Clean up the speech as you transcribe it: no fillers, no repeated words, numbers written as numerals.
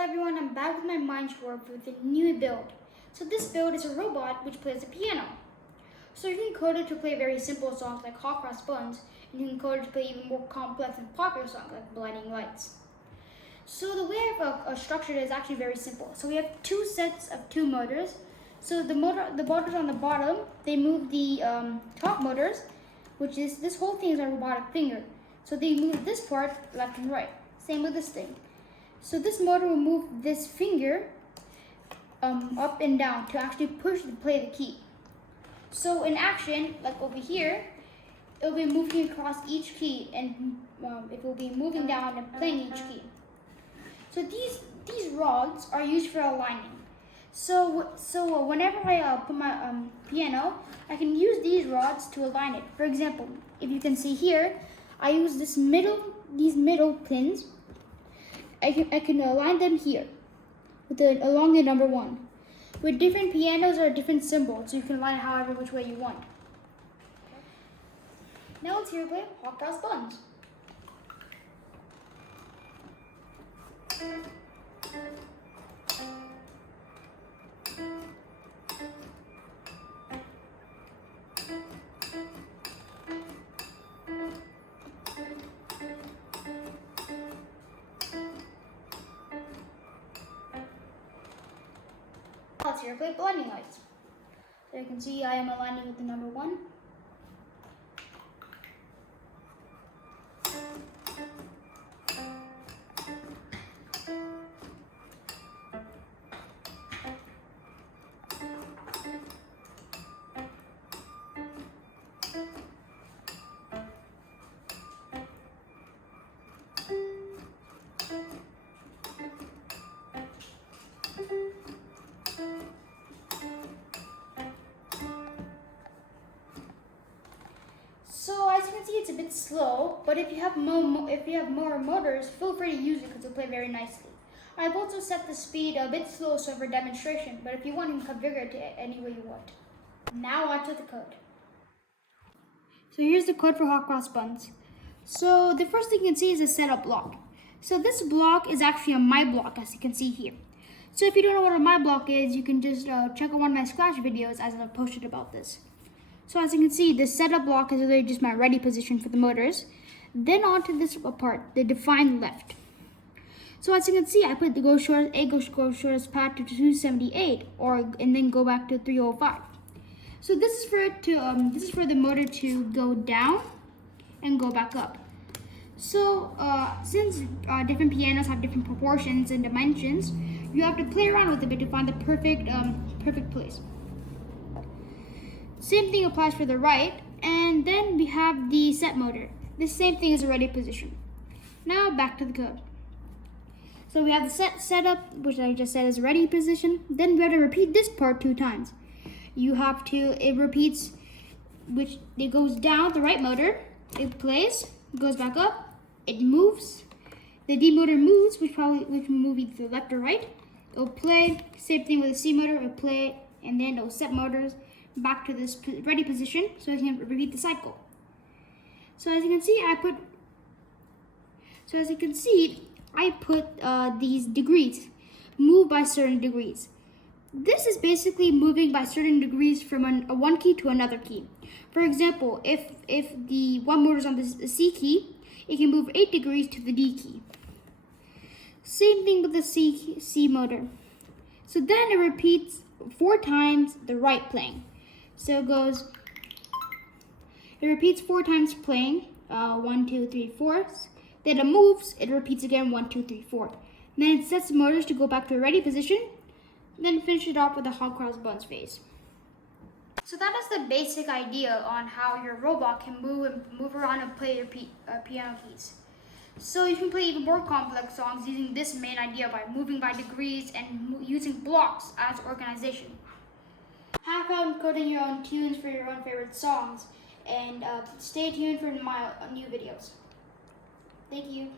Hello everyone, I'm back with my Mindstorm with a new build. So this build is a robot which plays the piano. So you can code it to play very simple songs like Hot Cross Buns, and you can code it to play even more complex and popular songs like Blinding Lights. So the way I've structured it is actually very simple. So we have two sets of two motors. So the motors on the bottom, they move the top motors, which is, this whole thing is a robotic finger. So they move this part left and right. Same with this thing. So this motor will move this finger up and down to actually push and play the key. So in action, like over here, it will be moving across each key, and it will be moving down and playing each key. So these rods are used for aligning. So whenever I put my piano, I can use these rods to align it. For example, if you can see here, I use these middle pins. I can align them here along the number 1. With different pianos or different symbols, so you can align it however which way you want. Now let's hear play Hot Cross Buns. Let's hear play Blinding Lights. So you can see I am aligning with the number 1. So as you can see, it's a bit slow, but if you have more motors, feel free to use it because it'll play very nicely. I've also set the speed a bit slow so for demonstration, but if you want, you can configure it to any way you want. Now onto the code. So here's the code for Hot Cross Buns. So the first thing you can see is a setup block. So this block is actually a my block, as you can see here. So if you don't know what a my block is, you can just check out one of my Scratch videos as I've posted about this. So as you can see, the setup block is really just my ready position for the motors. Then onto this part, the define left. So as you can see, I put the go shortest path to 278, and then go back to 305. So this is for it to this is for the motor to go down and go back up. So since different pianos have different proportions and dimensions, you have to play around with it to find the perfect place. Same thing applies for the right, and then we have the set motor. The same thing as a ready position. Now back to the code. So we have the setup, which I just said is a ready position. Then we have to repeat this part 2 times. It repeats, which it goes down the right motor, it plays, goes back up, it moves. The D motor moves, which will move either left or right. It'll play. Same thing with the C motor, it'll play, and then it'll set motors back to this ready position, so it can repeat the cycle. So as you can see, I put these degrees, move by certain degrees. This is basically moving by certain degrees from a one key to another key. For example, if the one motor is on the C key, it can move 8 degrees to the D key. Same thing with the C motor. So then it repeats 4 times the right playing. So it repeats 4 times playing, 1, 2, 3, 4. Then it moves, it repeats again 1, 2, 3, 4. And then it sets the motors to go back to a ready position, then finish it off with a Hot Cross Buns phase. So that is the basic idea on how your robot can move around and play your piano keys. So you can play even more complex songs using this main idea by moving by degrees and using blocks as organization. Have fun coding your own tunes for your own favorite songs, and stay tuned for my new videos. Thank you.